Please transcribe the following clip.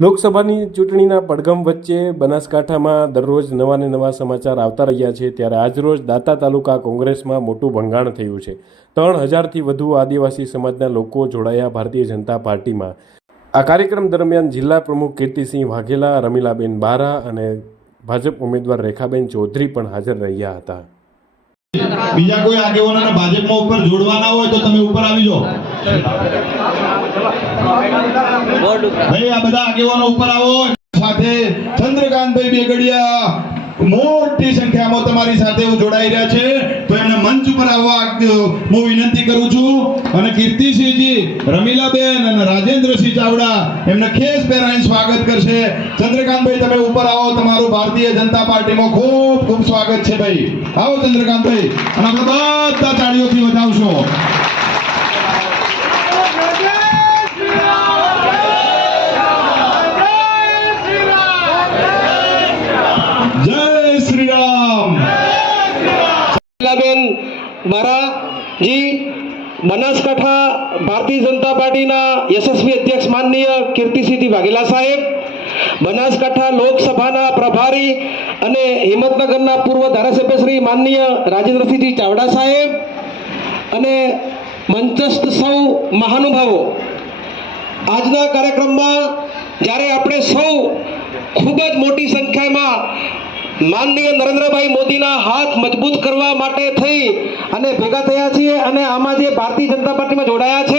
લોકસભાની ચૂંટણીના પડઘમ વચ્ચે બનાસકાંઠામાં દરરોજ નવા ને નવા સમાચાર આવતા રહ્યા છે, ત્યારે આજરોજ દાંતા તાલુકા કોંગ્રેસમાં મોટું ભંગાણ થયું છે। 3000થી વધુ આદિવાસી સમાજના લોકો જોડાયા ભારતીય જનતા પાર્ટીમાં। આ કાર્યક્રમ દરમિયાન જિલ્લા પ્રમુખ કીર્તિસિંહ વાઘેલા, રમીલાબેન બારા અને ભાજપ ઉમેદવાર રેખાબેન ચૌધરી પણ હાજર રહ્યા હતા। બીજા કોઈ આગેવાનોને ભાજપમાં ઉપર જોડવાના હોય તો તમે ઉપર આવી જાઓ। ભાઈ આ બધા આગેવાનો ઉપર આવો। સાથે ચંદ્રકાંતભાઈ બેગડિયા મોટી સંખ્યામાં તમારી સાથે જોડાઈ રહ્યા છે, તો એમને મંચ ઉપર આવવા હું વિનંતી કરું છું। અને કીર્તિસિંહજી, રમીલાબેન અને રાજેન્દ્રસિંહ ચાવડા એમને ખેસ પહેરાઈને સ્વાગત કરશે। ચંદ્રકાંતભાઈ તમે ઉપર આવો, તમારું ભારતીય જનતા પાર્ટીમાં ખૂબ ખૂબ સ્વાગત છે ભાઈ। આવો ચંદ્રકાંતભાઈ, અને આપણે બધા તાળીઓથી વધાવશો। જય શ્રી રામ। બેન બારા જી, બનાસકાંઠા ભારતીય જનતા પાર્ટીના યશસ્વી અધ્યક્ષ માનનીય કીર્તિસિંહ વાઘેલા સાહેબ, બનાસકાંઠા લોકસભાના પ્રભારી અને હિંમતનગરના પૂર્વ ધારાસભ્ય શ્રી માનનીય રાજેન્દ્રસિંહ ચાવડા સાહેબ અને મંચસ્થ સૌ મહાનુભાવો, આજના કાર્યક્રમમાં જ્યારે આપણે સૌ ખૂબ જ મોટી સંખ્યામાં માનનીય નરેન્દ્રભાઈ મોદીના હાથ મજબૂત કરવા માટે થઈ અને ભેગા થયા છીએ અને આમાં જે ભારતીય જનતા પાર્ટીમાં જોડાયા છે